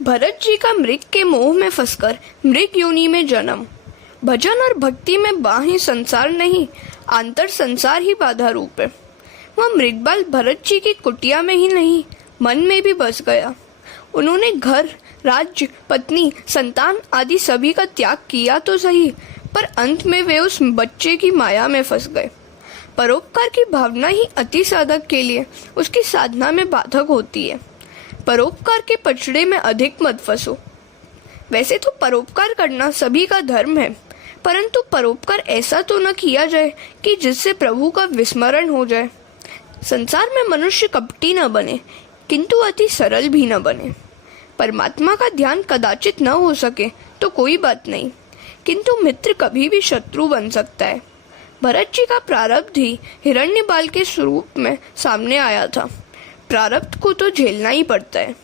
भरत जी का मृग के मोह में फंसकर मृग योनि में जन्म। भजन और भक्ति में बाह्य संसार नहीं, आंतर संसार ही बाधा रूप है। वह मृगबाल भरत जी की कुटिया में ही नहीं, मन में भी बस गया। उन्होंने घर, राज्य, पत्नी, संतान आदि सभी का त्याग किया तो सही, पर अंत में वे उस बच्चे की माया में फंस गए। परोपकार की भावना ही अति साधक के लिए उसकी साधना में बाधक होती है। परोपकार के पचड़े में अधिक मत फंसो। वैसे तो परोपकार करना सभी का धर्म है, परंतु परोपकार ऐसा तो न किया जाए कि जिससे प्रभु का विस्मरण हो जाए। संसार में मनुष्य कपटी न बने, किंतु अति सरल भी न बने। परमात्मा का ध्यान कदाचित न हो सके तो कोई बात नहीं, किंतु मित्र कभी भी शत्रु बन सकता है। भरत जी का प्रारब्ध ही हिरण्यबाल के स्वरूप में सामने आया था। प्रारब्ध को तो झेलना ही पड़ता है।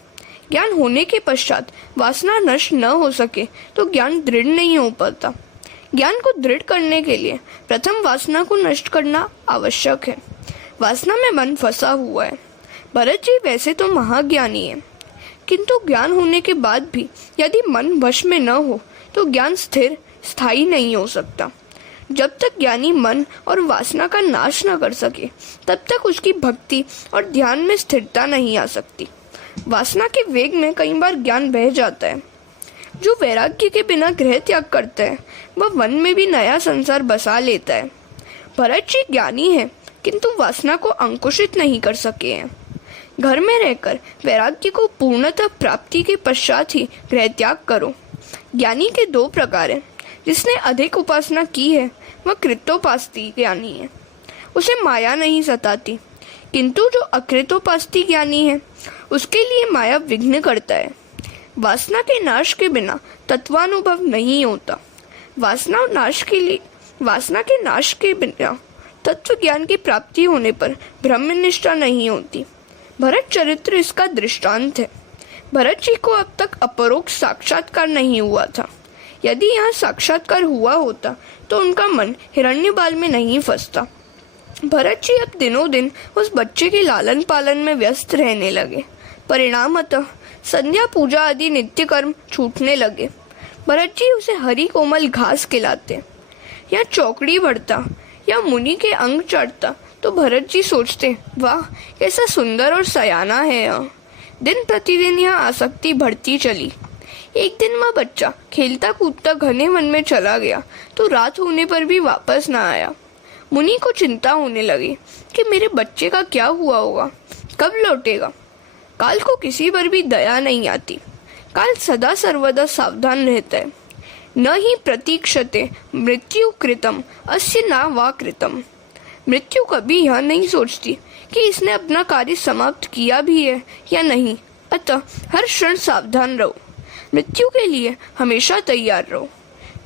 ज्ञान होने के पश्चात वासना नष्ट न हो सके तो ज्ञान दृढ़ नहीं हो पाता। ज्ञान को दृढ़ करने के लिए प्रथम वासना को नष्ट करना आवश्यक है। वासना में मन फंसा हुआ है। भरत जी वैसे तो महाज्ञानी है, किंतु ज्ञान होने के बाद भी यदि मन वश में न हो तो ज्ञान स्थिर स्थायी नहीं हो सकता। जब तक ज्ञानी मन और वासना का नाश न कर सके, तब तक उसकी भक्ति और ध्यान में स्थिरता नहीं आ सकती। वासना के वेग में कई बार ज्ञान बह जाता है। जो वैराग्य के बिना गृह त्याग करता है, वह वन में भी नया संसार बसा लेता है। भरत जी ज्ञानी है, किंतु वासना को अंकुशित नहीं कर सके हैं। घर में रहकर वैराग्य को पूर्णतः प्राप्ति के पश्चात ही गृह त्याग करो। ज्ञानी के दो प्रकार हैं। जिसने अधिक उपासना की है वह कृतोपास्ती ज्ञानी है, उसे माया नहीं सताती। किंतु जो अकृतोपास्ती ज्ञानी है, उसके लिए माया विघ्न करता है। वासना के नाश के बिना तत्वानुभव नहीं होता। वासना के नाश के बिना तत्व ज्ञान की प्राप्ति होने पर ब्रह्मनिष्ठा नहीं होती। भरत चरित्र इसका दृष्टांत है। भरत जी को अब तक अपरोक्ष साक्षात्कार नहीं हुआ था। यदि यहाँ साक्षात्कार हुआ होता तो उनका मन हिरण्यबाल में नहीं फंसता। भरत जी अब दिनों दिन उस बच्चे के लालन पालन में व्यस्त रहने लगे। परिणामतः संध्या पूजा आदि नित्य कर्म छूटने लगे। भरत जी उसे हरी कोमल घास खिलाते, या चौकड़ी भरता, या मुनि के अंग चढ़ता तो भरत जी सोचते, वाह कैसा सुंदर और सयाना है यह। दिन प्रतिदिन यह आसक्ति बढ़ती चली। एक दिन वह बच्चा खेलता कूदता घने वन में चला गया तो रात होने पर भी वापस न आया। मुनि को चिंता होने लगी कि मेरे बच्चे का क्या हुआ होगा, कब लौटेगा। काल को किसी पर भी दया नहीं आती। काल सदा सर्वदा सावधान रहता है। न ही प्रतीक्षते मृत्यु कृतम अस्य न वा कृतम। मृत्यु कभी यह नहीं सोचती कि इसने अपना कार्य समाप्त किया भी है या नहीं, अतः हर क्षण सावधान रहो। मृत्यु के लिए हमेशा तैयार रहो।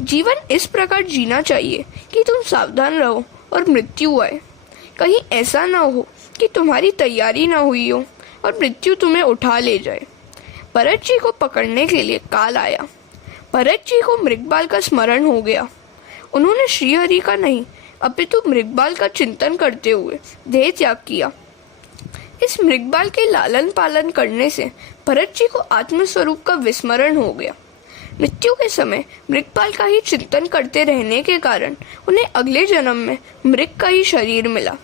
जीवन इस प्रकार जीना चाहिए कि तुम सावधान रहो और मृत्यु आए। कहीं ऐसा न हो कि तुम्हारी तैयारी न हुई हो और मृत्यु तुम्हें उठा ले जाए। भरत जी को पकड़ने के लिए काल आया। भरत जी को मृगबाल का स्मरण हो गया। उन्होंने श्रीहरि का नहीं अपितु मृगबाल का चिंतन करते हुए देह त्याग किया। इस मृगबाल के लालन पालन करने से भरत जी को आत्मस्वरूप का विस्मरण हो गया। मृत्यु के समय मृगपाल का ही चिंतन करते रहने के कारण उन्हें अगले जन्म में मृग का ही शरीर मिला।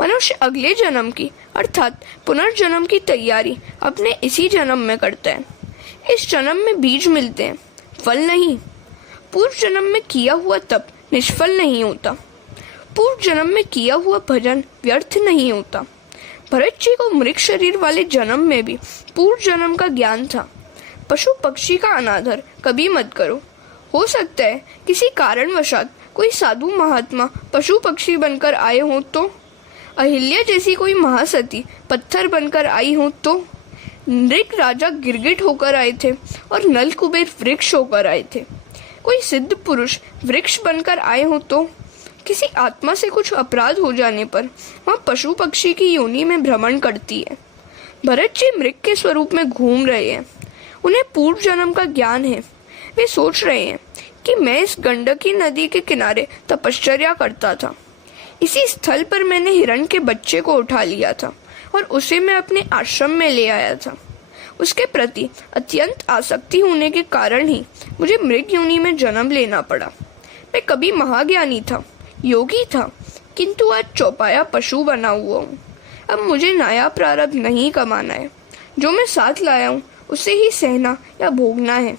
मनुष्य अगले जन्म की अर्थात पुनर्जन्म की तैयारी अपने इसी जन्म में करता है। इस जन्म में बीज मिलते हैं, फल नहीं। पूर्व जन्म में किया हुआ तप निष्फल नहीं होता। पूर्व जन्म में किया हुआ भजन व्यर्थ नहीं होता। भरत जी को मृग शरीर वाले जन्म में भी पूर्व जन्म का ज्ञान था। पशु पक्षी का अनादर कभी मत करो। हो सकता है किसी कारणवशात कोई साधु महात्मा पशु पक्षी बनकर आए हों तो, अहिल्या जैसी कोई महासती पत्थर बनकर आई हो तो, नृग राजा गिरगिट होकर आए थे और नल कुबेर वृक्ष होकर आए थे। कोई सिद्ध पुरुष वृक्ष बनकर आए हो तो, किसी आत्मा से कुछ अपराध हो जाने पर वह पशु पक्षी की योनि में भ्रमण करती है। भरत जी मृग के स्वरूप में घूम रहे हैं। उन्हें पूर्व जन्म का ज्ञान है। वे सोच रहे हैं कि मैं इस गंडकी नदी के किनारे तपश्चर्या करता था। इसी स्थल पर मैंने हिरण के बच्चे को उठा लिया था और उसे मैं अपने आश्रम में ले आया था। उसके प्रति अत्यंत आसक्ति होने के कारण ही मुझे मृग योनि में जन्म लेना पड़ा। मैं कभी महाज्ञानी था, योगी था, किंतु आज चौपाया पशु बना हुआ हूँ। अब मुझे नया प्रारब्ध नहीं कमाना है, जो मैं साथ लाया हूँ उसे ही सहना या भोगना है।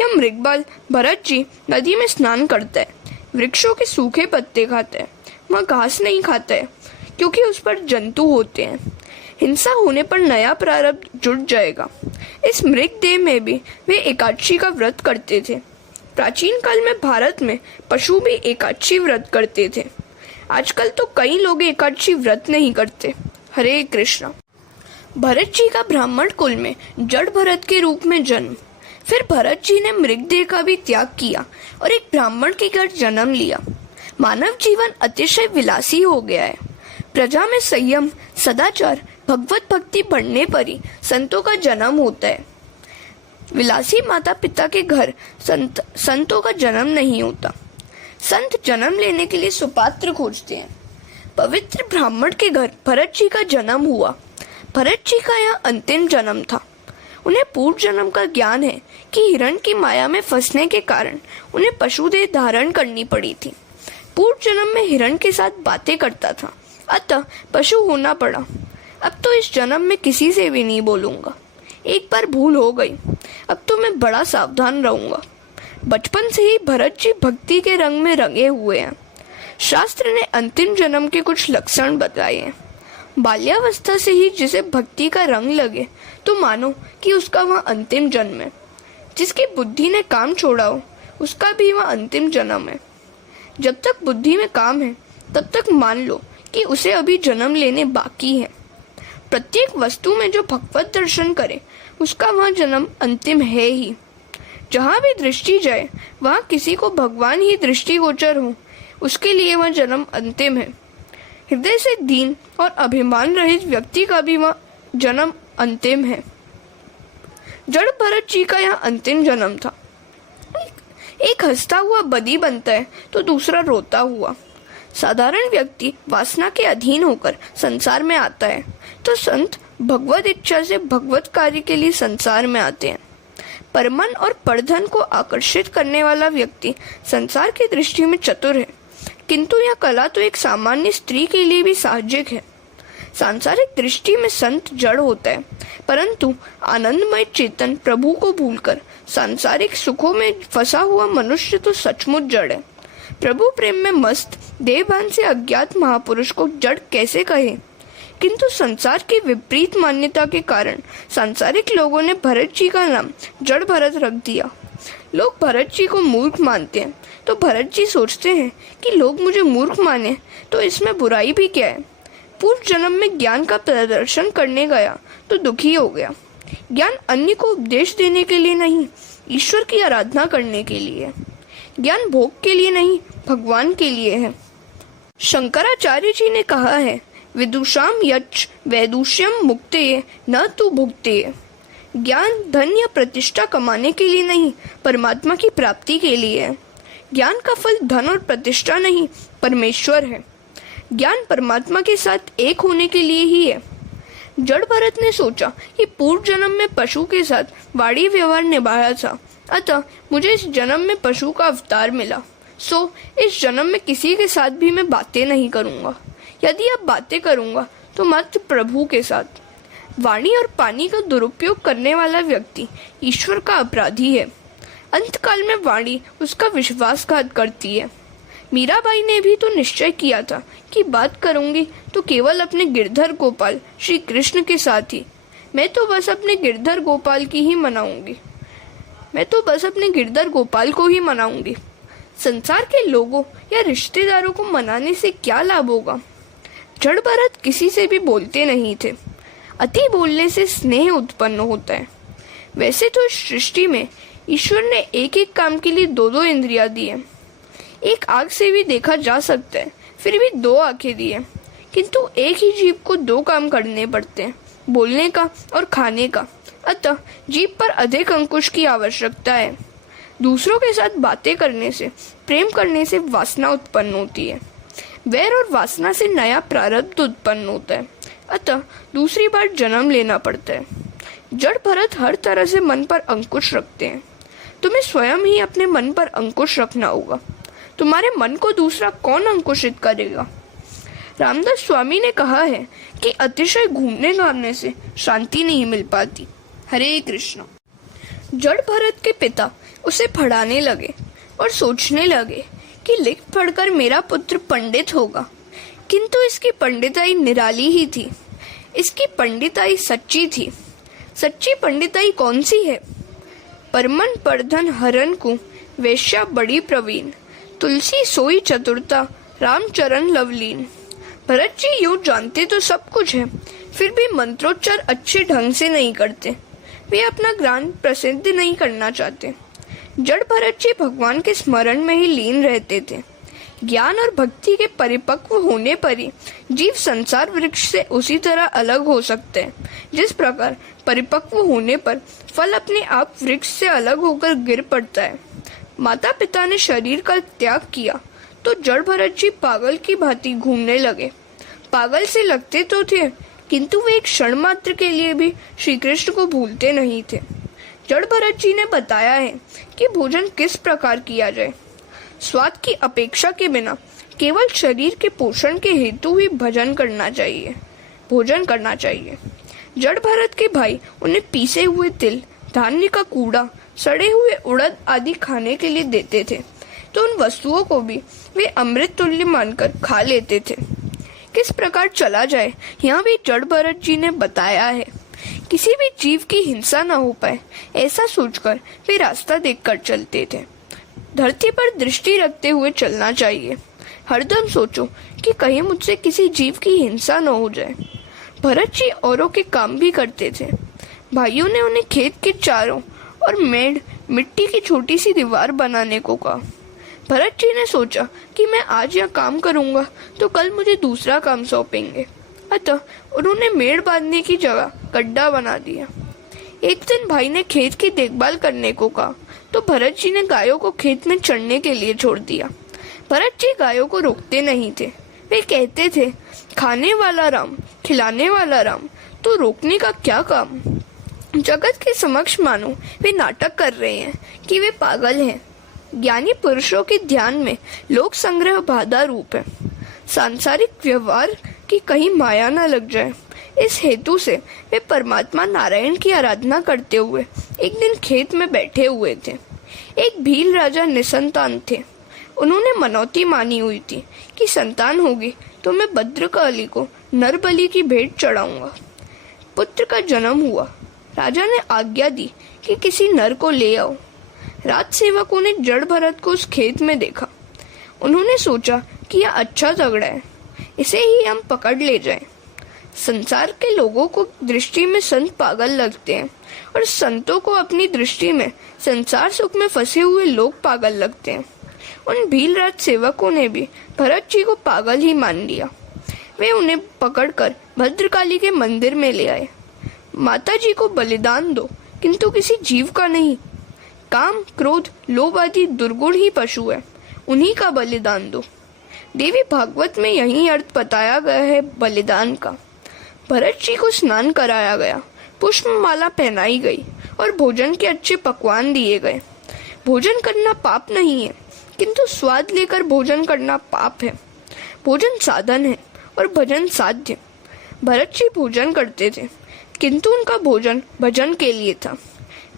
यह मृगबाल भरत जी नदी में स्नान करता है, वृक्षों के सूखे पत्ते खाता है, वह घास नहीं खाता है क्योंकि उस पर जंतु होते हैं। हिंसा होने पर नया प्रारब्ध जुड़ जाएगा। इस मृग देह में भी वे एकादशी का व्रत करते थे। प्राचीन काल में भारत में पशु भी एकादशी व्रत करते थे। आजकल तो कई लोग एकादशी व्रत नहीं करते। हरे कृष्णा। भरत जी का ब्राह्मण कुल में जड़ भरत के रूप में जन्म। फिर भरत जी ने मृगदेह का भी त्याग किया और एक ब्राह्मण के घर जन्म लिया। मानव जीवन अतिशय विलासी हो गया है। प्रजा में संयम, सदाचार, भगवत भक्ति बढ़ने पर ही संतों का जन्म होता है। विलासी माता पिता के घर संतों का जन्म नहीं होता। संत जन्म लेने के लिए सुपात्र खोजते हैं। पवित्र ब्राह्मण के घर भरत जी का जन्म हुआ। भरत जी का यह अंतिम जन्म था। उन्हें पूर्व जन्म का ज्ञान है कि हिरण की माया में फंसने के कारण उन्हें पशु देह धारण करनी पड़ी थी। पूर्व जन्म में हिरण के साथ बातें करता था, अतः पशु होना पड़ा। अब तो इस जन्म में किसी से भी नहीं बोलूंगा। एक बार भूल हो गई, अब तो मैं बड़ा सावधान रहूंगा। बचपन से ही भरत जी भक्ति के रंग में रंगे हुए हैं। शास्त्र ने अंतिम जन्म के कुछ लक्षण बताए हैं। बाल्यावस्था से ही जिसे भक्ति का रंग लगे तो मानो कि उसका वह अंतिम जन्म है। जिसकी बुद्धि ने काम छोड़ा हो उसका भी वह अंतिम जन्म है। जब तक बुद्धि में काम है तब तक मान लो कि उसे अभी जन्म लेने बाकी है। प्रत्येक वस्तु में जो भगवत दर्शन करे उसका वह जन्म अंतिम है ही। जहाँ भी दृष्टि जाए वहाँ किसी को भगवान ही दृष्टिगोचर हो, उसके लिए वह जन्म अंतिम है। हृदय से दीन और अभिमान रहित व्यक्ति का भी वह जन्म अंतिम है। जड़ भरत जी का यह अंतिम जन्म था। एक हंसता हुआ बदी बनता है तो दूसरा रोता हुआ। साधारण व्यक्ति वासना के अधीन होकर संसार में आता है तो संत भगवत इच्छा से भगवत कार्य के लिए संसार में आते हैं। परमन और परधन को आकर्षित करने वाला व्यक्ति संसार की दृष्टि में चतुर है, किंतु यह कला तो एक सामान्य स्त्री के लिए भी साहजिक है। सांसारिक दृष्टि में संत जड़ होता है, परंतु आनंदमय चेतन प्रभु को भूलकर सांसारिक सुखों में फंसा हुआ मनुष्य तो सचमुच जड़ है। प्रभु प्रेम में मस्त देहभान से अज्ञात महापुरुष को जड़ कैसे कहे? किंतु संसार की विपरीत मान्यता के कारण सांसारिक लोगों ने भरत जी का नाम जड़ भरत रख दिया। लोग भरत जी को मूर्ख मानते हैं तो भरत जी सोचते हैं कि लोग मुझे मूर्ख माने तो इसमें बुराई भी क्या है। पूर्व जन्म में ज्ञान का प्रदर्शन करने गया तो दुखी हो गया। ज्ञान अन्य को उपदेश देने के लिए नहीं, ईश्वर की आराधना करने के लिए। ज्ञान भोग के लिए नहीं, भगवान के लिए है। शंकराचार्य जी ने कहा है, विदुषाम यच्च वैदुष्यम मुक्ते न तु भुक्ते। ज्ञान धन या प्रतिष्ठा कमाने के लिए नहीं, परमात्मा की प्राप्ति के लिए है। ज्ञान का फल धन और प्रतिष्ठा नहीं, परमेश्वर है। ज्ञान परमात्मा के साथ एक होने के लिए ही है। जड़ भरत ने सोचा कि पूर्व जन्म में पशु के साथ वाणी व्यवहार निभाया था, अतः मुझे इस जन्म में पशु का अवतार मिला। सो इस जन्म में किसी के साथ भी मैं बातें नहीं करूंगा। यदि अब बातें करूंगा तो मात्र प्रभु के साथ। वाणी और पानी का दुरुपयोग करने वाला व्यक्ति ईश्वर का अपराधी है। अंतकाल में वाणी उसका विश्वासघात करती है। मीराबाई ने भी तो निश्चय किया था कि बात करूंगी तो केवल अपने गिरधर गोपाल श्री कृष्ण के साथ ही। मैं तो बस अपने गिरधर गोपाल को ही मनाऊंगी। संसार के लोगों या रिश्तेदारों को मनाने से क्या लाभ होगा? जड़ भरत किसी से भी बोलते नहीं थे। अति बोलने से स्नेह उत्पन्न होता है। वैसे तो इस सृष्टि में ईश्वर ने एक एक काम के लिए दो दो इंद्रियां दी है। एक आंख से भी देखा जा सकता है, फिर भी दो आंखें दी है, किंतु एक ही जीव को दो काम करने पड़ते हैं, बोलने का और खाने का। अतः जीव पर अधिक अंकुश की आवश्यकता है। दूसरों के साथ बातें करने से, प्रेम करने से वासना उत्पन्न होती है। वैर और वासना से नया प्रारब्ध उत्पन्न होता है, अतः दूसरी बार जन्म लेना पड़ता है। जड़ भरत हर तरह से मन पर अंकुश रखते हैं। तुम्हें स्वयं ही अपने मन पर अंकुश रखना होगा। तुम्हारे मन को दूसरा कौन अंकुशित करेगा? रामदास स्वामी ने कहा है कि अतिशय घूमने घामने से शांति नहीं मिल पाती। हरे कृष्ण। जड़ भरत के पिता उसे पढ़ाने लगे और सोचने लगे कि लिख पढ़कर मेरा पुत्र पंडित होगा, किंतु इसकी पंडिताई निराली ही थी। इसकी पंडिताई सच्ची थी। सच्ची पंडिताई कौन सी है? परमन परधन हरन को वेश्या बड़ी प्रवीण, तुलसी सोई चतुरता रामचरण लवलीन। भरत जी यूं जानते तो सब कुछ है, फिर भी मंत्रोच्चार अच्छे ढंग से नहीं करते। वे अपना ज्ञान प्रसिद्ध नहीं करना चाहते। जड़ भरत जी भगवान के स्मरण में ही लीन रहते थे। ज्ञान और भक्ति के परिपक्व होने पर ही जीव संसार वृक्ष से उसी तरह अलग हो सकते हैं, जिस प्रकार परिपक्व होने पर फल अपने आप वृक्ष से अलग होकर गिर पड़ता है। माता पिता ने शरीर का त्याग किया तो जड़ भरत जी पागल की भांति घूमने लगे। पागल से लगते तो थे, किंतु वे एक क्षण मात्र के लिए भी श्री कृष्ण को भूलते नहीं थे। जड़ भरत जी ने बताया है कि भोजन किस प्रकार किया जाए। स्वाद की अपेक्षा के बिना केवल शरीर के पोषण के हेतु ही भोजन करना चाहिए। जड़ भरत के भाई उन्हें पीसे हुए तिल, धान्य का कूड़ा, सड़े हुए उड़द आदि खाने के लिए देते थे, तो उन वस्तुओं को भी वे अमृत तुल्य मानकर खा लेते थे। किस प्रकार चला जाए, यहाँ भी जड़ भरत जी ने बताया है। किसी भी जीव की हिंसा न हो पाए, ऐसा सोचकर वे रास्ता देखकर चलते थे। धरती पर दृष्टि रखते हुए चलना चाहिए। हरदम सोचो कि कहीं मुझसे किसी जीव की हिंसा न हो जाए। भरत जी औरों के काम भी करते थे। भाइयों ने उन्हें खेत के चारों और मेड़ मिट्टी की छोटी सी दीवार बनाने को कहा। भरत जी ने सोचा कि मैं आज यह काम करूंगा तो कल मुझे दूसरा काम सौंपेंगे, अतः उन्होंने मेड़ बांधने की जगह गड्ढा बना दिया। एक दिन भाई ने खेत की देखभाल करने को कहा तो भरत जी ने गायों को खेत में चढ़ने के लिए छोड़ दिया। भरत जी गायों को रोकते नहीं थे। वे कहते थे, खाने वाला राम, खिलाने वाला राम, तो रोकने का क्या काम। जगत के समक्ष मानो वे नाटक कर रहे हैं कि वे पागल हैं। ज्ञानी पुरुषों के ध्यान में लोक संग्रह बाधा रूप है। सांसारिक व्यवहार की कहीं माया न लग जाए, इस हेतु से वे परमात्मा नारायण की आराधना करते हुए एक दिन खेत में बैठे हुए थे। एक भील राजा निसंतान थे। उन्होंने मनौती मानी हुई थी कि संतान होगी तो मैं भद्रकाली को नर बलि की भेंट चढ़ाऊंगा। पुत्र का जन्म हुआ। राजा ने आज्ञा दी कि किसी नर को ले आओ। राज सेवकों ने जड़ भरत को उस खेत में देखा। उन्होंने सोचा कि यह अच्छा तगड़ा है, इसे ही हम पकड़ ले जाएं। संसार के लोगों को दृष्टि में संत पागल लगते हैं और संतों को अपनी दृष्टि में संसार सुख में फंसे हुए लोग पागल लगते हैं। उन भील राज सेवकों ने भी भरत जी को पागल ही मान लिया। वे उन्हें पकड़कर भद्रकाली के मंदिर में ले आए। माता जी को बलिदान दो, किंतु किसी जीव का नहीं। काम, क्रोध, लोभ आदि दुर्गुण ही पशु है, उन्हीं का बलिदान दो। देवी भागवत में यही अर्थ बताया गया है बलिदान का। भरत जी को स्नान कराया गया, पुष्पमाला पहनाई गई और भोजन के अच्छे पकवान दिए गए। भोजन करना पाप नहीं है, किंतु स्वाद लेकर भोजन करना पाप है। भोजन साधन है और भजन साध्य। भरत जी भोजन करते थे, किंतु उनका भोजन भजन के लिए था।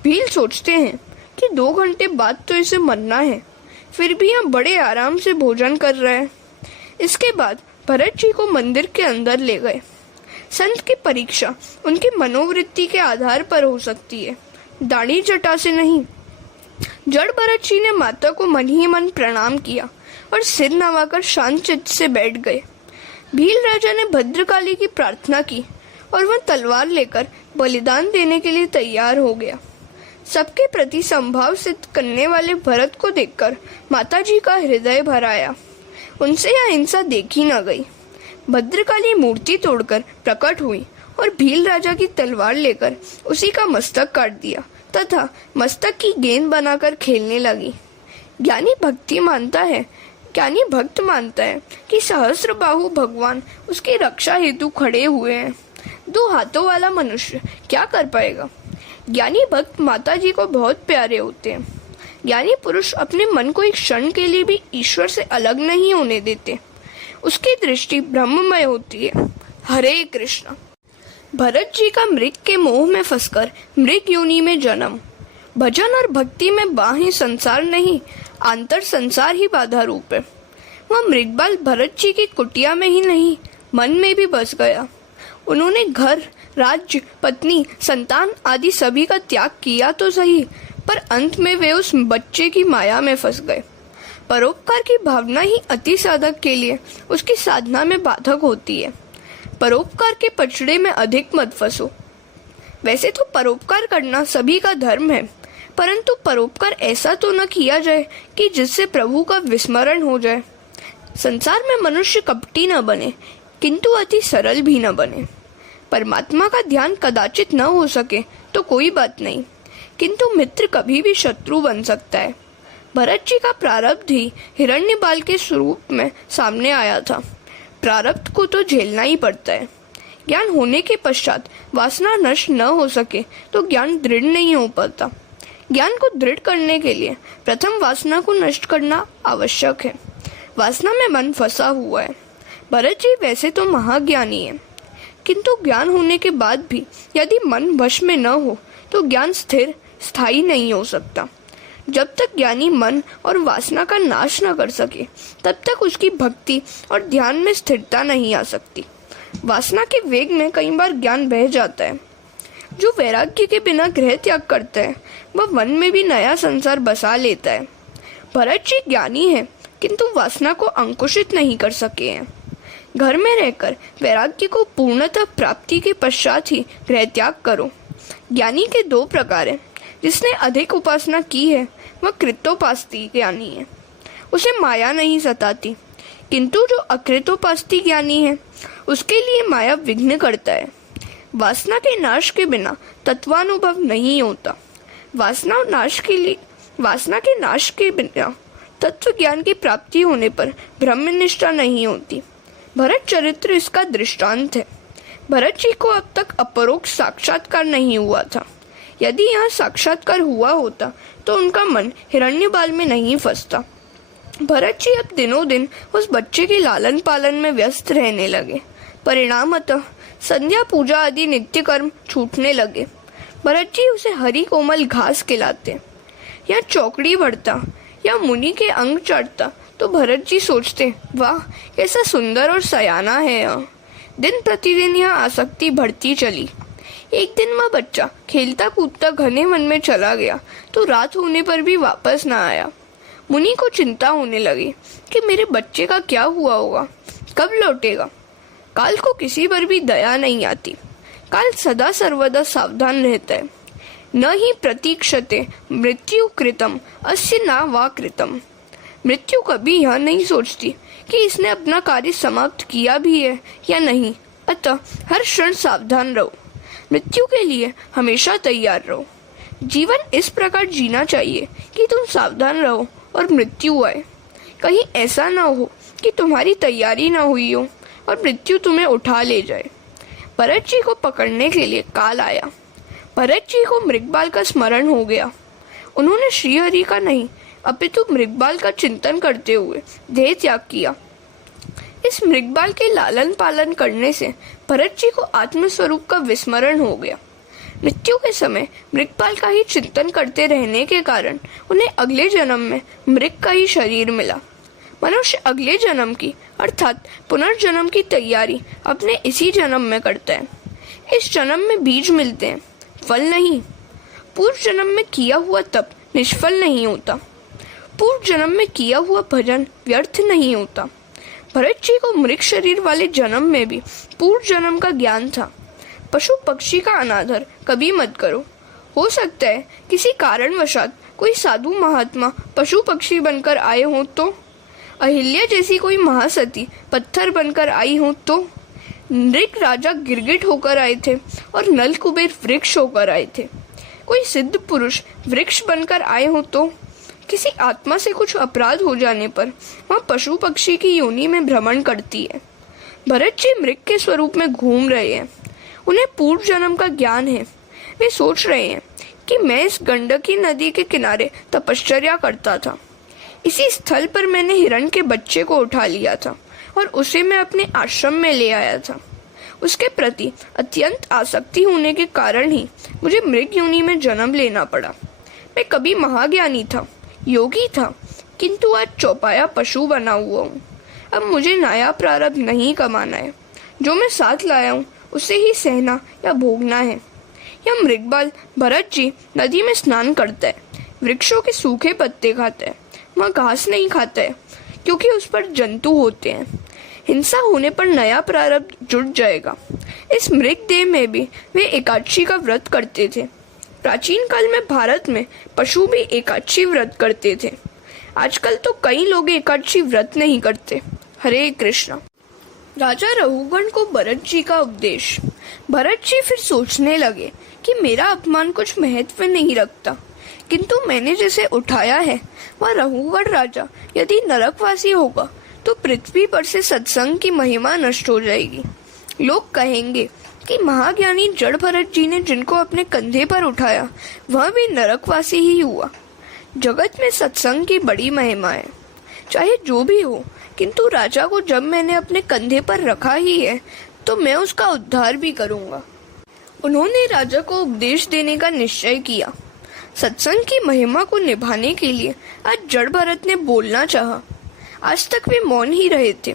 भील सोचते हैं कि 2 घंटे बाद तो इसे मरना है, फिर भी हम बड़े आराम से भोजन कर रहे हैं। इसके बाद भरत जी को मंदिर के अंदर ले गए। संत की परीक्षा उनकी मनोवृत्ति के आधार पर हो सकती है, दाढ़ी जटा से नहीं। जड़ भरत जी ने माता को मन ही मन प्रणाम किया और सिर नवाकर शांत चित्त से बैठ गए। भील राजा ने भद्रकाली की प्रार्थना की और वह तलवार लेकर बलिदान देने के लिए तैयार हो गया। सबके प्रति संभाव सिद्ध करने वाले भरत को देखकर माता जी का हृदय भर आया। उनसे यह हिंसा देखी न गई। भद्रकाली मूर्ति तोड़कर प्रकट हुई और भील राजा की तलवार लेकर उसी का मस्तक काट दिया तथा मस्तक की गेंद बनाकर खेलने लगी। ज्ञानी भक्त मानता है कि सहस्त्र बाहु भगवान उसकी रक्षा हेतु खड़े हुए हैं। 2 हाथों वाला मनुष्य क्या कर पाएगा। ज्ञानी भक्त माता जी को बहुत प्यारे होते हैं। ज्ञानी पुरुष अपने मन को एक क्षण के लिए भी ईश्वर से अलग नहीं होने देते। उसकी दृष्टि ब्रह्ममय होती है। हरे कृष्ण। भरत जी का मृग के मोह में फंसकर मृग योनि में जन्म। भजन और भक्ति में बाह्य संसार नहीं, आंतर संसार ही बाधा रूप है। वह मृगबाल भरत जी की कुटिया में ही नहीं, मन में भी बस गया। उन्होंने घर, राज्य, पत्नी, संतान आदि सभी का त्याग किया तो सही, पर अंत में वे उस बच्चे की माया में फंस गए। परोपकार की भावना ही अति साधक के लिए उसकी साधना में बाधक होती है। परोपकार के पचड़े में अधिक मत फंसो। वैसे तो परोपकार करना सभी का धर्म है, परंतु परोपकार ऐसा तो न किया जाए कि जिससे प्रभु का विस्मरण हो जाए। संसार में मनुष्य कपटी न बने, किंतु अति सरल भी न बने। परमात्मा का ध्यान कदाचित न हो सके तो कोई बात नहीं, किंतु मित्र कभी भी शत्रु बन सकता है। भरत जी का प्रारब्ध ही हिरण्यबाल के स्वरूप में सामने आया था। प्रारब्ध को तो झेलना ही पड़ता है। ज्ञान होने के पश्चात वासना नष्ट न हो सके तो ज्ञान दृढ़ नहीं हो पाता। ज्ञान को दृढ़ करने के लिए प्रथम वासना को नष्ट करना आवश्यक है। वासना में मन फंसा हुआ है। भरत जी वैसे तो महाज्ञानी है, किंतु ज्ञान होने के बाद भी यदि मन वश में न हो तो ज्ञान स्थिर स्थायी नहीं हो सकता। जब तक ज्ञानी मन और वासना का नाश न कर सके तब तक उसकी भक्ति और ध्यान में स्थिरता नहीं आ सकती। वासना के वेग में कई बार ज्ञान बह जाता है। जो वैराग्य के बिना गृह त्याग करता है वह वन में भी नया संसार बसा लेता है। भरत जी ज्ञानी है, किंतु वासना को अंकुशित नहीं कर सके हैं। घर में रहकर वैराग्य को पूर्णतः प्राप्ति के पश्चात ही गृह त्याग करो। ज्ञानी के दो प्रकार हैं। जिसने अधिक उपासना की है वह कृतोपास्ती ज्ञानी है, उसे माया नहीं सताती। किंतु जो अकृतोपास्ती ज्ञानी है उसके लिए माया विघ्न करता है। वासना के नाश के बिना तत्वानुभव नहीं होता। वासना के नाश के बिना तत्व ज्ञान की प्राप्ति होने पर ब्रह्मनिष्ठा नहीं होती। भरत चरित्र इसका दृष्टांत है। भरत जी को अब तक अपरोक्ष साक्षात्कार नहीं हुआ था। यदि यहाँ साक्षात्कार हुआ होता तो उनका मन हिरण्यबाल में नहीं फंसता। भरत जी अब दिनों दिन उस बच्चे के लालन पालन में व्यस्त रहने लगे। परिणामतः संध्या पूजा आदि नित्य कर्म छूटने लगे। भरत जी उसे हरी कोमल घास खिलाते या चौकड़ी बढ़ता या मुनि के अंग चढ़ता तो भरत जी सोचते, वाह कैसा सुंदर और सयाना है यह। दिन प्रतिदिन यह आसक्ति बढ़ती चली। एक दिन वह बच्चा खेलता कूदता घने वन में चला गया तो रात होने पर भी वापस न आया। मुनि को चिंता होने लगी कि मेरे बच्चे का क्या हुआ होगा, कब लौटेगा। काल को किसी पर भी दया नहीं आती। काल सदा सर्वदा सावधान रहता है। न ही प्रतीक्षते मृत्यु कृतम अस्य न वा कृतम। मृत्यु कभी यह नहीं सोचती कि इसने अपना कार्य समाप्त किया भी है या नहीं। अतः हर क्षण सावधान रहो। मृत्यु के लिए हमेशा तैयार रहो। जीवन इस प्रकार जीना चाहिए कि तुम सावधान रहो और मृत्यु आए। कहीं ऐसा ना हो कि तुम्हारी तैयारी ना हुई हो और मृत्यु तुम्हें उठा ले जाए। भरत जी को पकड़ने के लिए काल आया। भरत जी को मृगबाल का स्मरण हो गया। उन्होंने श्रीहरि का नहीं अपितु मृगबाल का चिंतन करते हुए देह त्याग किया। इस मृगबाल के लालन पालन करने से भरत जी को आत्मस्वरूप का विस्मरण हो गया। मृत्यु के समय मृगपाल का ही चिंतन करते रहने के कारण उन्हें अगले जन्म में मृग का ही शरीर मिला। मनुष्य अगले जन्म की अर्थात पुनर्जन्म की तैयारी अपने इसी जन्म में करता है। इस जन्म में बीज मिलते हैं, फल नहीं। पूर्व जन्म में किया हुआ तप निष्फल नहीं होता। पूर्व जन्म में किया हुआ भजन व्यर्थ नहीं होता। भरत जी को मृग शरीर वाले जन्म में भी पूर्व जन्म का ज्ञान था। पशु पक्षी का अनादर कभी मत करो। हो सकता है किसी कारणवशात कोई साधु महात्मा पशु पक्षी बनकर आए हों तो, अहिल्या जैसी कोई महासती पत्थर बनकर आई हो तो, नृग राजा गिरगिट होकर आए थे और नल कुबेर वृक्ष होकर आए थे। कोई सिद्ध पुरुष वृक्ष बनकर आए हो तो, किसी आत्मा से कुछ अपराध हो जाने पर वह पशु पक्षी की योनि में भ्रमण करती है। भरत जी मृग के स्वरूप में घूम रहे हैं। उन्हें पूर्व जन्म का ज्ञान है। वे सोच रहे हैं कि मैं इस गंडकी नदी के किनारे तपश्चर्या करता था। इसी स्थल पर मैंने हिरण के बच्चे को उठा लिया था और उसे मैं अपने आश्रम में ले आया था। उसके प्रति अत्यंत आसक्ति होने के कारण ही मुझे मृग योनि में जन्म लेना पड़ा। मैं कभी महाज्ञानी था, योगी था, किंतु आज चौपाया पशु बना हुआ हूँ। अब मुझे नया प्रारब्ध नहीं कमाना है। जो मैं साथ लाया हूँ उसे ही सहना या भोगना है। यह मृगबाल भरत जी नदी में स्नान करता है, वृक्षों के सूखे पत्ते खाता है, वह घास नहीं खाता है क्योंकि उस पर जंतु होते हैं। हिंसा होने पर नया प्रारब्ध जुट जाएगा। इस मृग देह में भी वे एकादशी का व्रत करते थे। प्राचीन काल में भारत में पशु भी एकादशी व्रत करते थे। आजकल तो कई लोग एकादशी व्रत नहीं करते। हरे कृष्णा। राजा रघुगण को भरत जी का उपदेश। भरत जी फिर सोचने लगे कि मेरा अपमान कुछ महत्व नहीं रखता, किंतु मैंने जिसे उठाया है वह रघुगण राजा यदि नरकवासी होगा तो पृथ्वी पर से सत्संग की महिमा नष्ट हो जाएगी। लोग कहेंगे कि महाज्ञानी जड़ भरत जी ने जिनको अपने कंधे पर उठाया वह भी नरकवासी ही हुआ। जगत में सत्संग की बड़ी महिमा है। चाहे जो भी हो, किंतु राजा को जब मैंने अपने कंधे पर रखा ही है तो मैं उसका उद्धार भी करूंगा। उन्होंने राजा को उपदेश देने का निश्चय किया। सत्संग की महिमा को निभाने के लिए आज जड़ भरत ने बोलना चाहा। आज तक वे मौन ही रहे थे।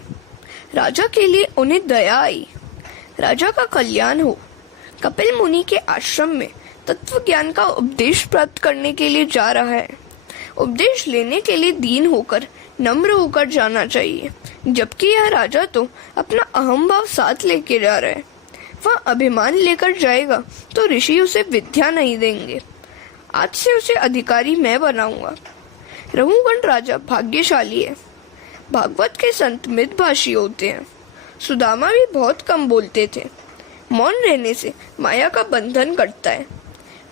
राजा के लिए उन्हें दया आई। राजा का कल्याण हो। कपिल मुनि के आश्रम में तत्व ज्ञान का उपदेश प्राप्त करने के लिए जा रहा है। उपदेश लेने के लिए दीन होकर, नम्र होकर जाना चाहिए, जबकि यह राजा तो अपना अहम भाव साथ लेके जा रहा है। वह अभिमान लेकर जाएगा तो ऋषि उसे विद्या नहीं देंगे। आज से उसे अधिकारी मैं बनाऊंगा। रघुगण राजा भाग्यशाली है। भागवत के संत मितभाषी होते हैं। सुदामा भी बहुत कम बोलते थे। मौन रहने से माया का बंधन करता है।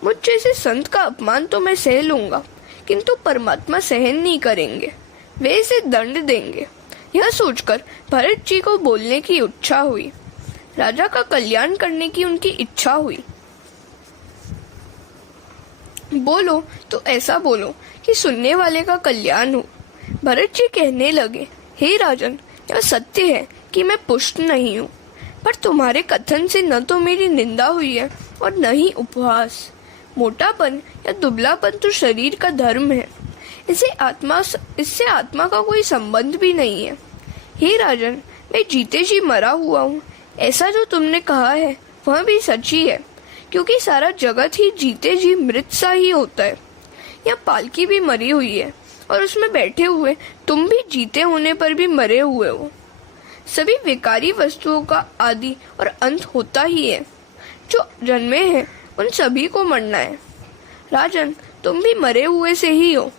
मुझ जैसे संत का अपमान तो मैं सह लूंगा, किंतु परमात्मा सहन नहीं करेंगे, वे इसे दंड देंगे। यह सोचकर भरत जी को बोलने की इच्छा हुई। राजा का कल्याण करने की उनकी इच्छा हुई। बोलो तो ऐसा बोलो कि सुनने वाले का कल्याण हो। भरत जी कहने लगे, हे राजन, यह सत्य है कि मैं पुष्ट नहीं हूँ, पर तुम्हारे कथन से न तो मेरी निंदा हुई है और न ही उपहास। मोटापन या दुबलापन तो शरीर का धर्म है। इससे आत्मा का कोई संबंध भी नहीं है। हे राजन, मैं जीते जी मरा हुआ हूँ। ऐसा जो तुमने कहा है वह भी सच ही है, क्योंकि सारा जगत ही जीते जी मृत सा ही होता है। यह पालकी भी मरी हुई है और उसमें बैठे हुए तुम भी जीते होने पर भी मरे हुए हो। सभी विकारी वस्तुओं का आदि और अंत होता ही है। जो जन्मे हैं उन सभी को मरना है। राजन, तुम भी मरे हुए से ही हो।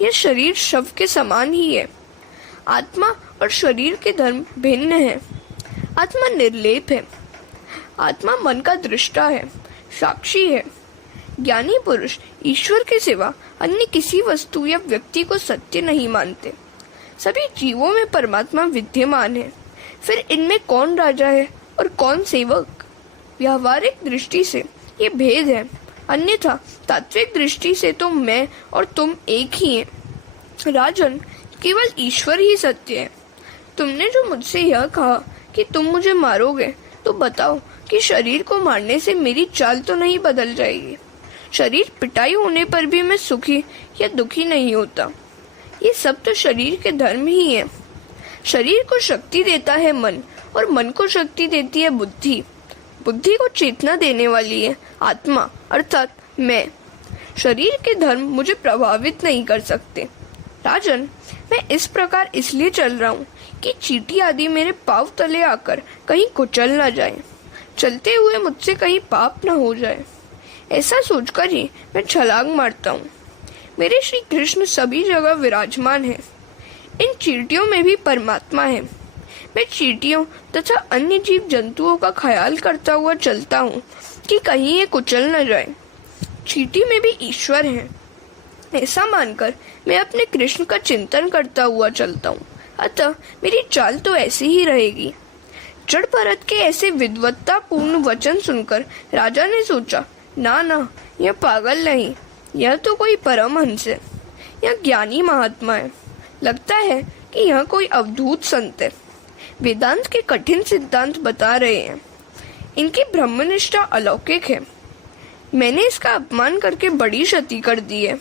यह शरीर शव के समान ही है। आत्मा और शरीर के धर्म भिन्न है। आत्मा निर्लेप है। आत्मा मन का दृष्टा है, साक्षी है। ज्ञानी पुरुष ईश्वर के सिवा अन्य किसी वस्तु या व्यक्ति को सत्य नहीं मानते। सभी जीवों में परमात्मा विद्यमान है। फिर इनमें कौन राजा है और कौन सेवक? व्यावहारिक दृष्टि से ये भेद है, अन्यथा तात्विक दृष्टि से तो मैं और तुम एक ही हैं। राजन, केवल ईश्वर ही सत्य है। तुमने जो मुझसे यह कहा कि तुम मुझे मारोगे, तो बताओ कि शरीर को मारने से मेरी चाल तो नहीं बदल जाएगी। शरीर पिटाई होने पर भी मैं सुखी या दुखी नहीं होता। ये सब तो शरीर के धर्म ही है। शरीर को शक्ति देता है मन, और मन को शक्ति देती है बुद्धि। बुद्धि को चेतना देने वाली है आत्मा, अर्थात मैं। शरीर के धर्म मुझे प्रभावित नहीं कर सकते। राजन, मैं इस प्रकार इसलिए चल रहा हूँ कि चींटी आदि मेरे पांव तले आकर कहीं कुचल न जाए, चलते हुए मुझसे कहीं पाप न हो जाए। ऐसा सोचकर ही मैं छलांग मारता हूँ। मेरे श्री कृष्ण सभी जगह विराजमान है। इन चींटियों में भी परमात्मा है। मैं चींटियों तथा अन्य जीव जंतुओं का ख्याल करता हुआ चलता हूँ कि कहीं ये कुचल न जाए। चींटी में भी ईश्वर है। ऐसा मानकर मैं अपने कृष्ण का चिंतन करता हुआ चलता हूँ। अतः मेरी चाल तो ऐसी ही रहेगी। जड़ भरत के ऐसे विद्वत्तापूर्ण वचन सुनकर राजा ने सोचा ना ना, यह पागल नहीं, यह तो कोई परमहंस है, यह ज्ञानी महात्मा है। लगता है कि यह कोई अवधूत संत है, वेदांत के कठिन सिद्धांत बता रहे हैं। इनकी ब्रह्मनिष्ठा अलौकिक है। मैंने इसका अपमान करके बड़ी क्षति कर दी है।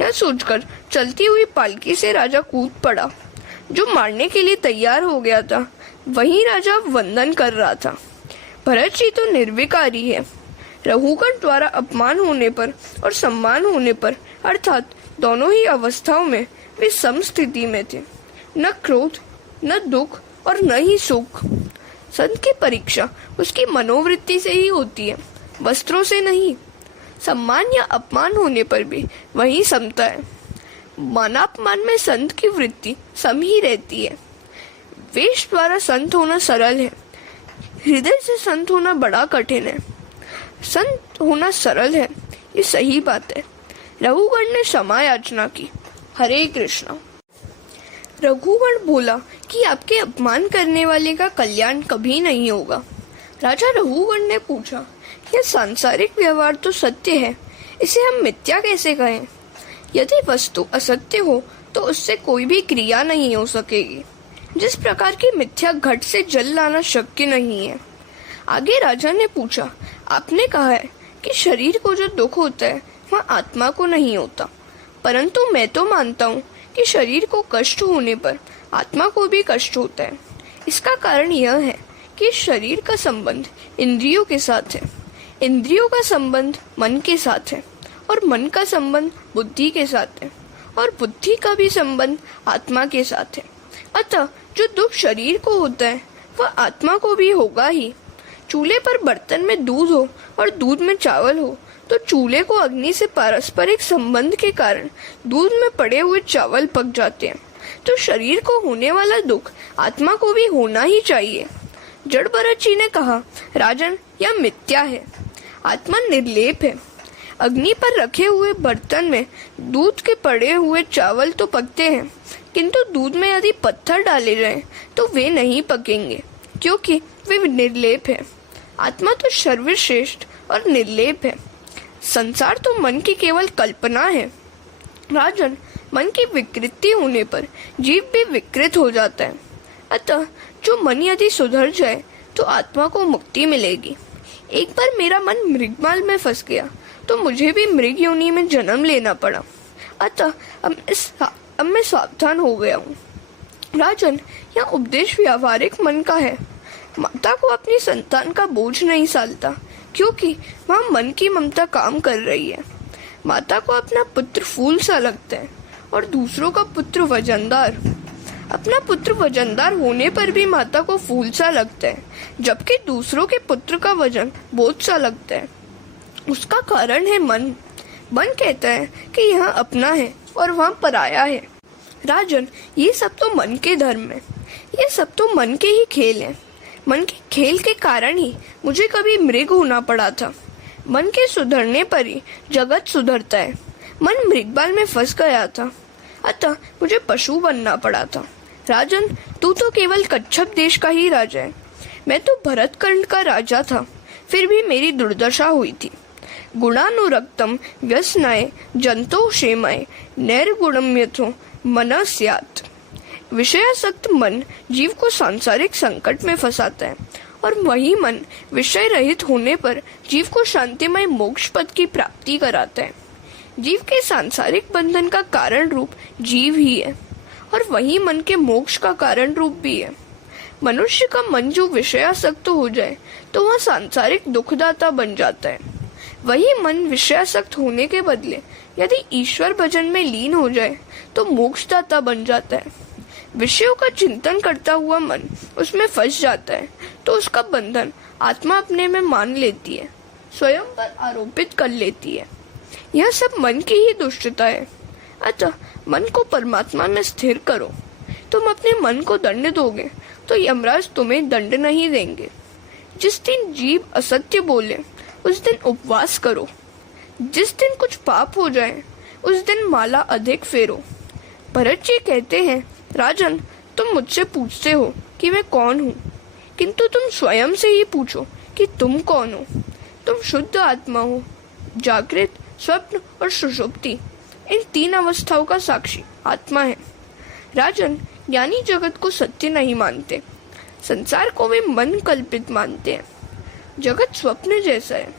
यह सोचकर चलती हुई पालकी से राजा कूद पड़ा। जो मारने के लिए तैयार हो गया था, वहीं राजा वंदन कर रहा था। भरत जी तो निर्विकारी है। रघुगण द्वारा अपमान होने पर और सम्मान होने पर, अर्थात दोनों ही अवस्थाओं में वे समस्थिति में थे। न क्रोध, न दुख और न ही सुख। संत की परीक्षा उसकी मनोवृत्ति से ही होती है, वस्त्रों से नहीं। सम्मान या अपमान होने पर भी वही समता है। मानापमान में संत की वृत्ति सम ही रहती है। वेश द्वारा संत होना सरल है, हृदय से संत होना बड़ा कठिन है। संत होना सरल है, ये सही बात है। रघुगण ने क्षमा याचना की। हरे कृष्ण। रघुगण बोला कि आपके अपमान करने वाले का कल्याण कभी नहीं होगा। राजा रघुगण ने पूछा, यह सांसारिक व्यवहार तो सत्य है, इसे हम मिथ्या कैसे कहें? यदि वस्तु असत्य हो तो उससे कोई भी क्रिया नहीं हो सकेगी। जिस प्रकार की मिथ्या घट से जल लाना शक्य नहीं है। आगे राजा ने पूछा, आपने कहा है कि शरीर को जो दुख होता है वह आत्मा को नहीं होता, परंतु मैं तो मानता हूँ कि शरीर को कष्ट होने पर आत्मा को भी कष्ट होता है। इसका कारण यह है कि शरीर का संबंध इंद्रियों के साथ है, इंद्रियों का संबंध मन के साथ है, और मन का संबंध बुद्धि के साथ है, और बुद्धि का भी संबंध आत्मा के साथ है। अतः जो दुख शरीर को होता है वह आत्मा को भी होगा ही। चूल्हे पर बर्तन में दूध हो और दूध में चावल हो तो चूल्हे को अग्नि से पारस्परिक संबंध के कारण दूध में पड़े हुए चावल पक जाते हैं। तो शरीर को होने वाला दुख आत्मा को भी होना ही चाहिए। जड़ भरत जी ने कहा, राजन, यह मिथ्या है। आत्मा निर्लेप है। अग्नि पर रखे हुए बर्तन में दूध के पड़े हुए चावल तो पकते हैं, किंतु दूध में यदि पत्थर डाले जाएं तो वे नहीं पकेंगे, क्योंकि वे निर्लेप है। आत्मा तो सर्वश्रेष्ठ और निर्लेप है। संसार तो मन की केवल कल्पना है। राजन, मन की विकृति होने पर जीव भी विकृत हो जाता है। अतः जो मन यदि सुधर जाए तो आत्मा को मुक्ति मिलेगी। एक बार मेरा मन मृगमाल में फंस गया तो मुझे भी मृग योनि में जन्म लेना पड़ा। अतः अब मैं सावधान हो गया हूँ। राजन, यह उपदेश व्यावहारिक मन का है। माता को अपनी संतान का बोझ नहीं सालता, क्योंकि वहाँ मन की ममता काम कर रही है। माता को अपना पुत्र फूल सा लगता है और दूसरों का पुत्र वजनदार। अपना पुत्र वजनदार होने पर भी माता को फूल सा लगता है, जबकि दूसरों के पुत्र का वजन बोझ सा लगता है। उसका कारण है मन। मन कहता है कि यह अपना है और वहाँ पराया है। राजन, ये सब तो मन के धर्म है, ये सब तो मन के ही खेल हैं। मन के खेल के कारण ही मुझे कभी मृग होना पड़ा था। मन के सुधरने पर ही जगत सुधरता है। मन मृगबाल में फंस गया था, अतः मुझे पशु बनना पड़ा था। राजन, तू तो केवल कच्छप देश का ही राजा है। मैं तो भरतखंड का राजा था, फिर भी मेरी दुर्दशा हुई थी। गुणानुरक्तम व्यसनाय जंतो क्षेमाय नैर्गुणम यथो मन स्यात्। विषयासक्त मन जीव को सांसारिक संकट में फंसाता है, और वही मन विषय रहित होने पर जीव को शांतिमय मोक्ष पद की प्राप्ति कराता है। जीव के सांसारिक बंधन का कारण रूप जीव ही है, और वही मन के मोक्ष का कारण रूप भी है। मनुष्य का मन जो विषयासक्त हो जाए तो वह सांसारिक दुखदाता बन जाता है। वही मन विषयासक्त होने के बदले यदि ईश्वर भजन में लीन हो जाए तो मोक्षदाता बन जाता है। विषयों का चिंतन करता हुआ मन उसमें फंस जाता है तो उसका बंधन आत्मा अपने में मान लेती है, स्वयं पर आरोपित कर लेती है। यह सब मन की ही दुष्टता है। अतः मन को परमात्मा में स्थिर करो। तुम अपने मन को दंड दोगे तो यमराज तुम्हें दंड नहीं देंगे। जिस दिन जीव असत्य बोले उस दिन उपवास करो। जिस दिन कुछ पाप हो जाए उस दिन माला अधिक फेरो। भरत जी कहते हैं, राजन, तुम मुझसे पूछते हो कि मैं कौन हूँ, किंतु तुम स्वयं से ही पूछो कि तुम कौन हो। तुम शुद्ध आत्मा हो, जागृत, स्वप्न और सुषुप्ति, इन तीन अवस्थाओं का साक्षी आत्मा है। राजन, ज्ञानी जगत को सत्य नहीं मानते, संसार को वे मन कल्पित मानते हैं। जगत स्वप्न जैसा है।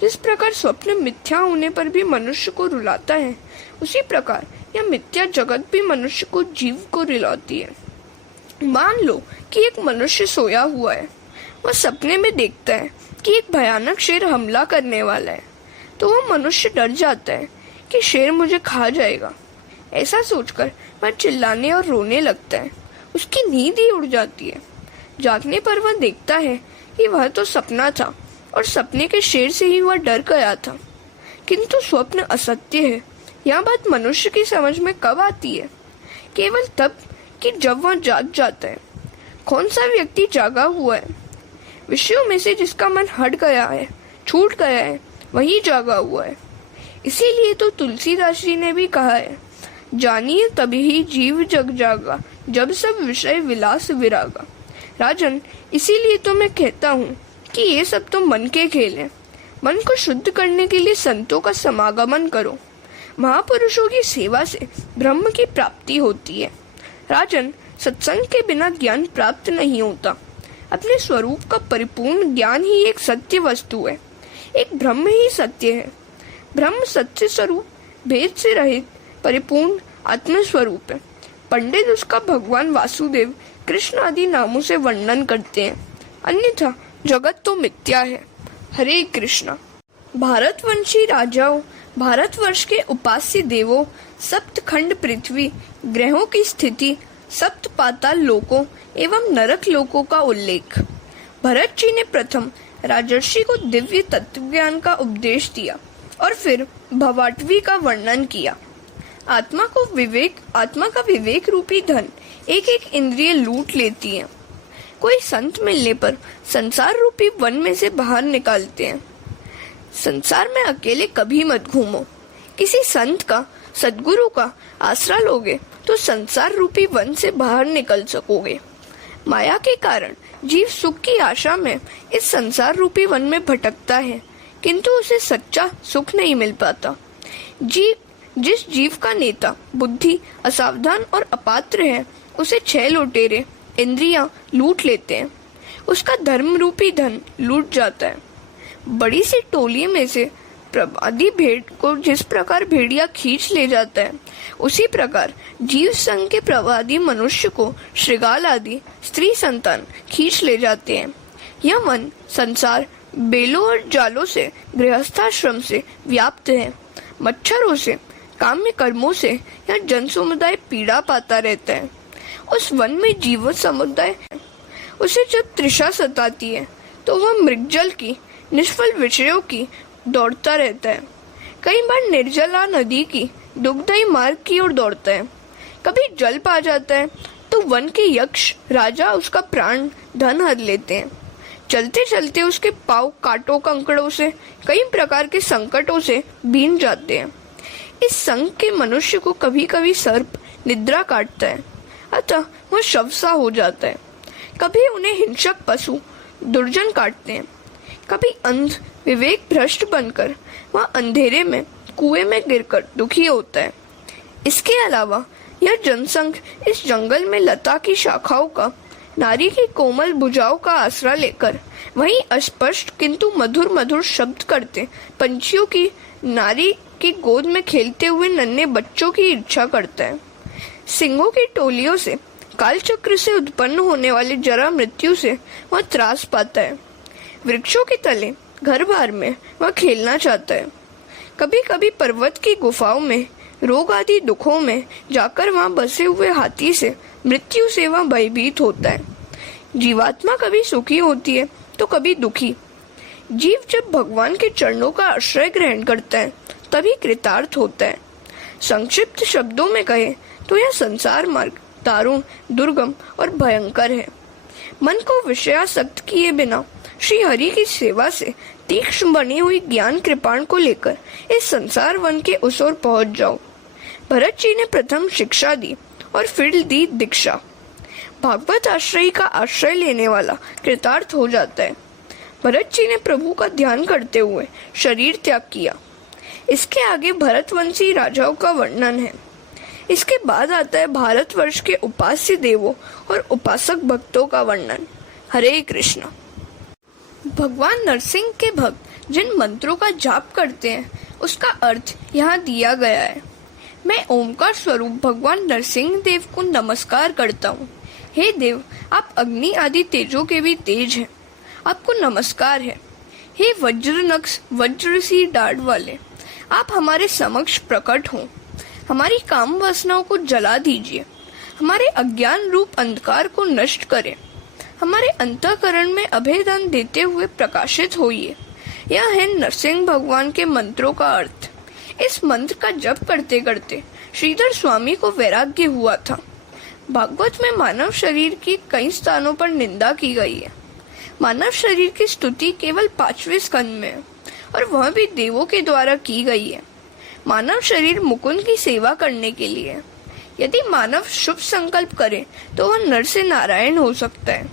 जिस प्रकार स्वप्न मिथ्या होने पर भी मनुष्य को रुलाता है, उसी प्रकार यह मिथ्या जगत भी मनुष्य को, जीव को रुलाती है। मान लो कि एक मनुष्य सोया हुआ है। वह सपने में देखता है कि एक भयानक शेर हमला करने वाला है, तो वह मनुष्य डर जाता है कि शेर मुझे खा जाएगा। ऐसा सोचकर वह चिल्लाने और रोने लगता है। उसकी नींद ही उड़ जाती है। जागने पर वह देखता है कि वह तो सपना था और सपने के शेर से ही वह डर गया था। किंतु स्वप्न असत्य है। यह बात मनुष्य की समझ में कब आती है? केवल तब कि जब वह जाग जाता है। कौन सा व्यक्ति जागा हुआ है? विषयों में से जिसका मन हट गया है, छूट गया है, वही जागा हुआ है। इसीलिए तो तुलसीदास जी ने भी कहा है, जानिए तभी ही जीव जग जागा, जब सब विषय विलास विरागा। राजन, इसीलिए तो मैं कहता हूँ कि ये सब तो मन के खेल हैं। मन को शुद्ध करने के लिए संतों का समागमन करो। महापुरुषों की सेवा से ब्रह्म की प्राप्ति होती है। राजन, सत्संग के बिना ज्ञान प्राप्त नहीं होता। अपने स्वरूप का परिपूर्ण ज्ञान ही एक सत्य वस्तु है। एक ब्रह्म ही सत्य है। ब्रह्म सत्य स्वरूप, भेद से रहित, परिपूर्ण आत्म स्वरूप है। पंडित उसका भगवान वासुदेव, कृष्ण आदि नामों से वर्णन करते हैं, अन्यथा जगत तो मिथ्या है। हरे कृष्णा। भारतवंशी राजाओं, भारतवर्ष के उपास्य देवों, सप्त खंड पृथ्वी, ग्रहों की स्थिति, सप्त पाताल लोकों एवं नरक लोकों का उल्लेख। भरत जी ने प्रथम राजर्षि को दिव्य तत्वज्ञान का उपदेश दिया और फिर भवाटवी का वर्णन किया। आत्मा का विवेक रूपी धन एक एक इंद्रिय लूट लेती है। कोई संत मिलने पर संसार रूपी वन में से बाहर निकालते हैं। संसार में अकेले कभी मत घूमो। किसी संत का, सद्गुरु का आसरा लोगे तो संसार रूपी वन से बाहर निकल सकोगे। माया के कारण जीव सुख की आशा में इस संसार रूपी वन में भटकता है, किंतु उसे सच्चा सुख नहीं मिल पाता। जिस जीव का नेता बुद्धि असावधान और अपात्र है, उसे 6 लुटेरे इंद्रियां लूट लेते हैं। उसका धर्म रूपी धन लूट जाता है। बड़ी सी टोली में से प्रवादी भेड़ को जिस प्रकार भेड़िया खींच ले जाता है, उसी प्रकार जीव संघ के प्रवादी मनुष्य को श्रृगाल आदि स्त्री संतान खींच ले जाते हैं। यह मन संसार बेलों और जालों से, गृहस्थाश्रम से व्याप्त है। मच्छरों से, काम्य कर्मों से यह जन समुदाय पीड़ा पाता रहता है। उस वन में जीव समुदाय उसे जब तृषा सताती है तो वह मृगजल की, निष्फल विषयों की दौड़ता रहता है। कई बार निर्जला नदी की, दुग्धमयी मार्ग की ओर दौड़ता है। कभी जल पा जाता है तो वन के यक्ष राजा उसका प्राण धन हर लेते हैं। चलते चलते उसके पांव कांटों कंकड़ों से, कई प्रकार के संकटों से बीन जाते हैं। इस संग के मनुष्य को कभी कभी सर्प निद्रा काटता है, अतः वह शव सा हो जाता है। कभी उन्हें हिंसक पशु दुर्जन काटते हैं। कभी अंध विवेक भ्रष्ट बनकर वह अंधेरे में कुएं में गिरकर दुखी होता है। इसके अलावा यह जनसंघ इस जंगल में लता की शाखाओं का, नारी की कोमल भुजाओं का आसरा लेकर वहीं अस्पष्ट किंतु मधुर मधुर शब्द करते पंछियों की, नारी की गोद में खेलते हुए नन्हे बच्चों की इच्छा करता है। सिंहों की टोलियों से, कालचक्र से उत्पन्न होने वाले जरा मृत्यु से वह त्रास पाता है। वृक्षों के तले, घर बार में वह खेलना चाहता है। कभी कभी पर्वत की गुफाओं में, रोग आदि दुखों में जाकर वहां बसे हुए हाथी से, मृत्यु से वह भयभीत होता है। जीवात्मा कभी सुखी होती है तो कभी दुखी। जीव जब भगवान के चरणों का आश्रय ग्रहण करता है तभी कृतार्थ होता है। संक्षिप्त शब्दों में कहे तो यह संसार मार्ग दारुण, दुर्गम और भयंकर है। मन को विषयासक्त किए बिना श्री हरि की सेवा से तीक्ष्ण बनी हुई ज्ञान कृपाण को लेकर इस संसार वन के उस ओर पहुंच जाओ। भरत जी ने प्रथम शिक्षा दी और फिर दी दीक्षा। भागवत आश्रय का आश्रय लेने वाला कृतार्थ हो जाता है। भरत जी ने प्रभु का ध्यान करते हुए शरीर त्याग किया। इसके आगे भरतवंशी राजाओं का वर्णन है। इसके बाद आता है भारतवर्ष के उपास्य देवों और उपासक भक्तों का वर्णन। हरे कृष्ण। भगवान नरसिंह के भक्त जिन मंत्रों का जाप करते हैं उसका अर्थ यहाँ दिया गया है। मैं ओमकार स्वरूप भगवान नरसिंह देव को नमस्कार करता हूँ। हे देव, आप अग्नि आदि तेजों के भी तेज हैं, आपको नमस्कार है। हे वज्रनक्ष वज्रसी डाढ़ वाले, आप हमारे समक्ष प्रकट हों, हमारी काम वासनाओं को जला दीजिए, हमारे अज्ञान रूप अंधकार को नष्ट करें, हमारे अंतःकरण में अभेदान देते हुए प्रकाशित होइए। यह है नरसिंह भगवान के मंत्रों का अर्थ। इस मंत्र का जप करते करते श्रीधर स्वामी को वैराग्य हुआ था। भागवत में मानव शरीर की कई स्थानों पर निंदा की गई है। मानव शरीर की स्तुति केवल 5वें स्कंद में है और वह भी देवों के द्वारा की गई है। मानव शरीर मुकुंद की सेवा करने के लिए है। यदि मानव शुभ संकल्प करे तो वह नर से नारायण हो सकता है।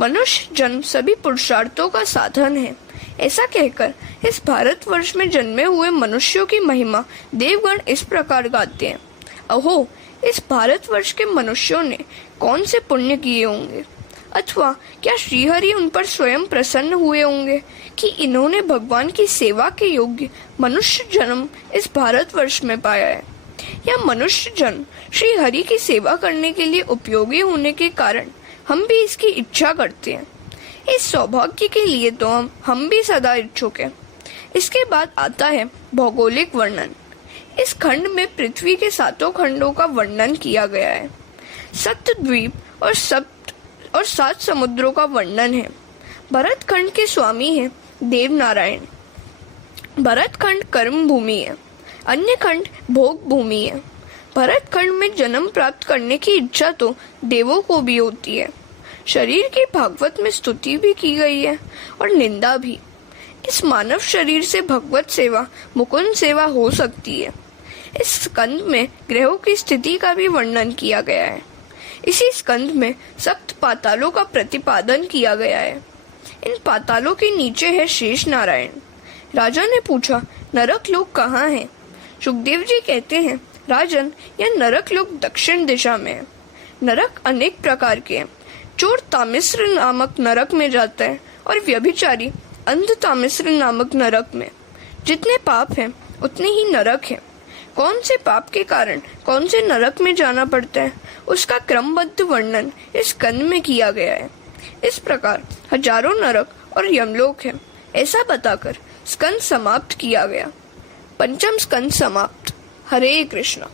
मनुष्य जन्म सभी पुरुषार्थों का साधन है, ऐसा कहकर इस भारतवर्ष में जन्मे हुए मनुष्यों की महिमा देवगण इस प्रकार गाते हैं। अहो, इस भारतवर्ष के मनुष्यों ने कौन से पुण्य किए होंगे, अथवा क्या श्रीहरि उन पर स्वयं प्रसन्न हुए होंगे कि इन्होंने भगवान की सेवा के योग्य मनुष्य जन्म इस भारतवर्ष में पाया है। यह मनुष्य जन्म श्री हरि की सेवा करने के लिए उपयोगी होने के कारण हम भी इसकी इच्छा करते हैं। इस सौभाग्य के लिए तो हम भी सदा इच्छुक हैं। इसके बाद आता है भौगोलिक वर्णन। इस खंड में पृथ्वी के 7 खंडों का वर्णन किया गया है। सप्तद्वीप और 7 समुद्रों का वर्णन है। भरत खंड के स्वामी है देव नारायण। भरत खंड कर्म भूमि है, अन्य खंड भोग भूमि है। भरत खंड में जन्म प्राप्त करने की इच्छा तो देवों को भी होती है। शरीर की भागवत में स्तुति भी की गई है और निंदा भी। इस मानव शरीर से भगवत सेवा मुकुंद सेवा हो सकती है। इस स्कंद में ग्रहों की स्थिति का भी वर्णन किया गया है। इसी स्कंद में सप्त पातालों का प्रतिपादन किया गया है। इन पातालों के नीचे है शेष नारायण। राजा ने पूछा, नरक लोक कहाँ है? सुखदेव जी कहते हैं, राजन, यह नरक लोक दक्षिण दिशा में है। नरक अनेक प्रकार के हैं। चोर तामिस्र नामक नरक में जाता है और व्यभिचारी अंध तामिस्र नामक नरक में। जितने पाप हैं उतने ही नरक हैं। कौन से पाप के कारण कौन से नरक में जाना पड़ता है उसका क्रमबद्ध वर्णन इस स्कंद में किया गया है। इस प्रकार हजारों नरक और यमलोक है, ऐसा बताकर स्कंद समाप्त किया गया। पंचम स्कंद समाप्त। हरे कृष्ण।